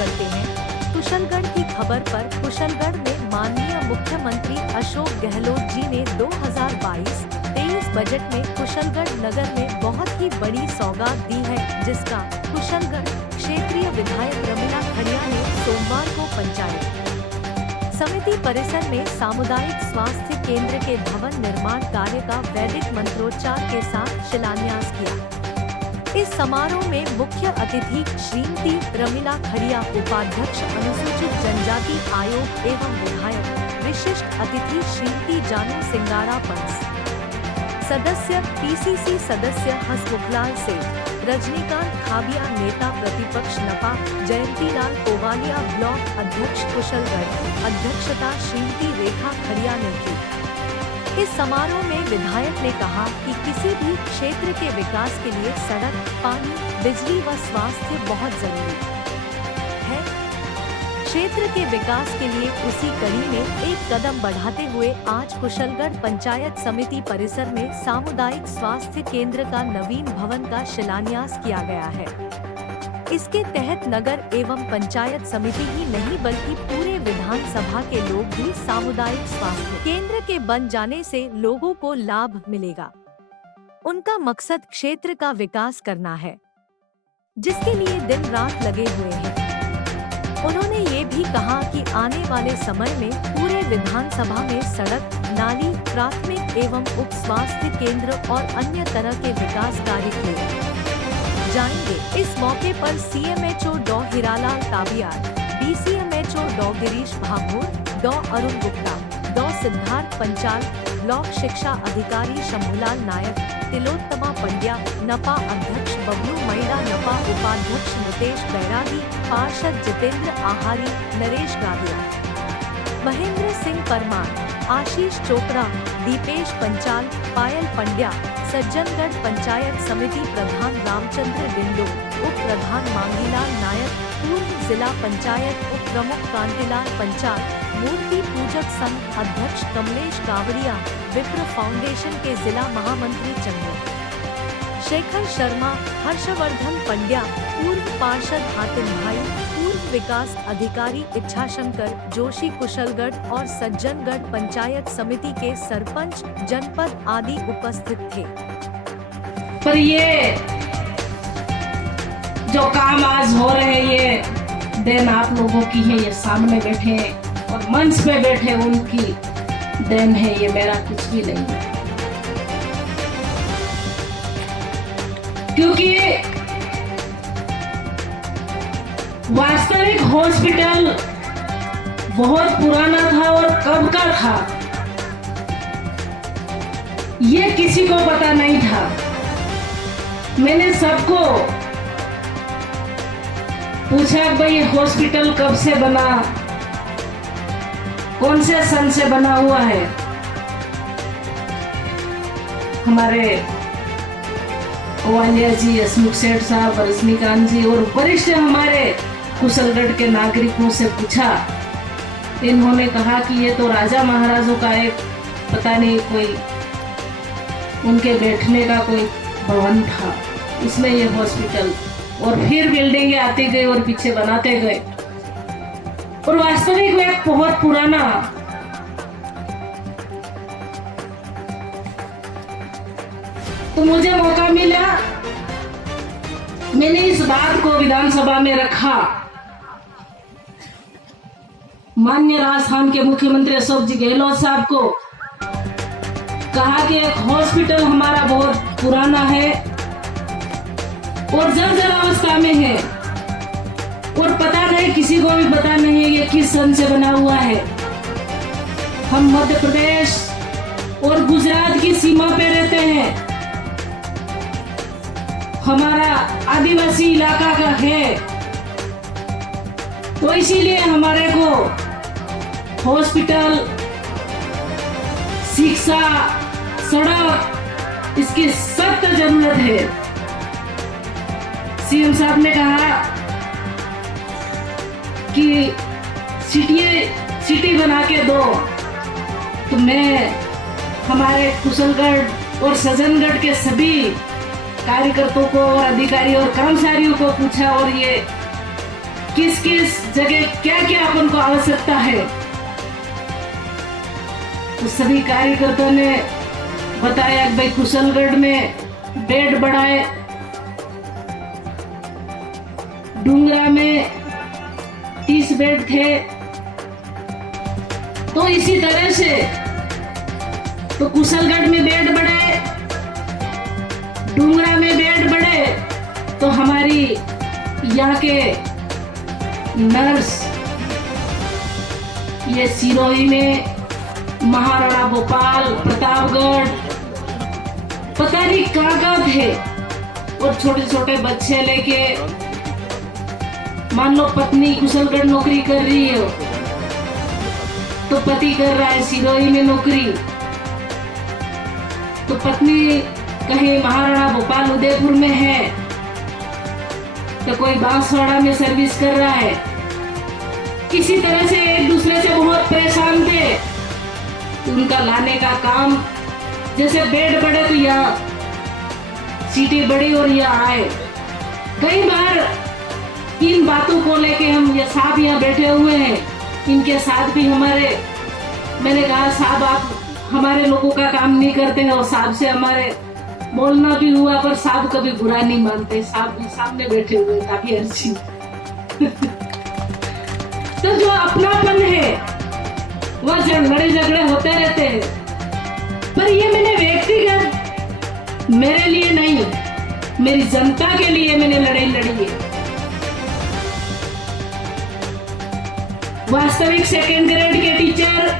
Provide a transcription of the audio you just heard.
करते हैं। कुशलगढ़ की खबर पर कुशलगढ़ में माननीय मुख्यमंत्री अशोक गहलोत जी ने 2022-23 बजट में कुशलगढ़ नगर में बहुत ही बड़ी सौगात दी है, जिसका कुशलगढ़ क्षेत्रीय विधायक रमीला खड़िया ने सोमवार को पंचायत समिति परिसर में सामुदायिक स्वास्थ्य केंद्र के भवन निर्माण कार्य का वैदिक मंत्रोच्चार के साथ शिलान्यास किया। इस समारोह में मुख्य अतिथि श्रीमती रमीला खड़िया, उपाध्यक्ष अनुसूचित जनजाति आयोग एवं विधायक, विशिष्ट अतिथि श्रीमती जानू सिंगारा पंस, सदस्य पीसीसी सदस्य हसमुखलाल सेठ, रजनीकांत खाबिया नेता प्रतिपक्ष नपा, जयंतीलाल कोवालिया ब्लॉक अध्यक्ष कुशलगढ़, अध्यक्षता श्रीमती रेखा खड़िया ने की। इस समारोह में विधायक ने कहा कि किसी भी क्षेत्र के विकास के लिए सड़क, पानी, बिजली व स्वास्थ्य बहुत जरूरी है। क्षेत्र के विकास के लिए उसी कड़ी में एक कदम बढ़ाते हुए आज कुशलगढ़ पंचायत समिति परिसर में सामुदायिक स्वास्थ्य केंद्र का नवीन भवन का शिलान्यास किया गया है। इसके तहत नगर एवं पंचायत समिति ही नहीं बल्कि पूरे विधानसभा के लोग भी सामुदायिक स्वास्थ्य केंद्र के बन जाने से लोगों को लाभ मिलेगा। उनका मकसद क्षेत्र का विकास करना है, जिसके लिए दिन रात लगे हुए हैं। उन्होंने ये भी कहा कि आने वाले समय में पूरे विधानसभा में सड़क, नाली, प्राथमिक एवं उप स्वास्थ्य केंद्र और अन्य तरह के विकास कार्य किए जाएंगे। इस मौके पर सीएमएचओ डॉ हीरालाल ताबियार, डीसीएमएचओ डॉ गिरीश भाभोर, डॉ अरुण गुप्ता, डॉ सिद्धार्थ पंचाल, ब्लॉक शिक्षा अधिकारी शंभुलाल नायक, तिलोत्तमा पंड्या, नपा अध्यक्ष बबलू मैडा, नपा उपाध्यक्ष नितेश बैरागी, पार्षद जितेंद्र आहारी, नरेश गादिया, महेंद्र सिंह परमार, आशीष चोपड़ा, दीपेश पंचाल, पायल पंड्या, सज्जनगढ़ पंचायत समिति प्रधान रामचंद्र डिंडो, उप प्रधान मांगीलाल नायक, पूर्व जिला पंचायत उप प्रमुख कांतिलाल पंचाल, मूर्ति पूजक संघ अध्यक्ष कमलेश कावड़िया, विप्र फाउंडेशन के जिला महामंत्री चंद्र शेखर शर्मा, हर्षवर्धन पंड्या, पूर्व पार्षद हातिम भाई, पूर्व विकास अधिकारी इच्छाशंकर जोशी कुशलगढ़ और सज्जनगढ़ पंचायत समिति के सरपंच, जनपद आदि उपस्थित थे। पर ये जो काम आज हो रहे हैं, ये देन आप लोगों की है। ये सामने बैठे और मंच पे बैठे उनकी देन है, ये मेरा कुछ भी नहीं है। क्योंकि वास्तविक हॉस्पिटल बहुत पुराना था और कब का था ये किसी को पता नहीं था। मैंने सबको पूछा भाई हॉस्पिटल कब से बना, कौन से सन से बना हुआ है। हमारे कोवालिया जी, हसमुख सेठ साहब, रजनीकांत जी और वरिष्ठ हमारे कुशलगढ़ के नागरिकों से पूछा। इन्होंने कहा कि ये तो राजा महाराजों का एक पता नहीं कोई उनके बैठने का कोई भवन था, इसमें ये हॉस्पिटल और फिर बिल्डिंगें आती गई और पीछे बनाते गए। और वास्तविक में एक बहुत पुराना तो मुझे मौका मिला, मैंने इस बात को विधानसभा में रखा। माननीय राजस्थान के मुख्यमंत्री अशोक जी गहलोत साहब को कहा कि एक हॉस्पिटल हमारा बहुत पुराना है और जर्जर अवस्था में है और पता नहीं, किसी को भी पता नहीं है ये किस सन से बना हुआ है। हम मध्य प्रदेश और गुजरात की सीमा पे रहते हैं, हमारा आदिवासी इलाका का है, तो इसीलिए हमारे को हॉस्पिटल, शिक्षा, सड़क, इसकी सख्त जरूरत है। सीएम साहब ने कहा कि सिटी बना के दो, तो मैं हमारे कुशलगढ़ और सज्जनगढ़ के सभी कार्यकर्ताओं को और अधिकारियों और कर्मचारियों को पूछा और ये किस किस जगह क्या क्या अपन को आवश्यकता है, तो सभी कार्यकर्ताओं ने बताया कि भाई कुशलगढ़ में बेड बढ़ाए, डूंगरा में 30 बेड थे, तो इसी तरह से तो कुशलगढ़ में बेड बढ़े, डूंगरा में बेड बढ़े, तो हमारी यहाँ के नर्स ये सिरोही में, महाराणा भोपाल, प्रतापगढ़, पता नहीं कहाँ थे, और छोटे छोटे बच्चे लेके, मान लो पत्नी कुशलगढ़ नौकरी कर रही है तो पति कर रहा है सिरोही में नौकरी, तो पत्नी कहीं महाराणा भोपाल उदयपुर में है, तो कोई बांसवाड़ा में सर्विस कर रहा है। किसी तरह से एक दूसरे से बहुत परेशान थे, तो उनका लाने का काम, जैसे बेड बढ़े तो यहाँ सीटें बढ़ी और यहाँ आए। कई बार इन बातों को लेके हम, ये साहब यहाँ बैठे हुए हैं, इनके साथ भी हमारे, मैंने कहा साहब आप हमारे लोगों का काम नहीं करते हैं, और साहब से हमारे बोलना भी हुआ, पर साहब कभी बुरा नहीं मानते, साहब भी सामने बैठे हुए काफी अच्छी। तो जो अपनापन है वह लड़े झगड़े होते रहते हैं, पर ये मैंने व्यक्तिगत मेरे लिए नहीं, मेरी जनता के लिए मैंने लड़ाई लड़ी है। वास्तविक सेकेंड ग्रेड के टीचर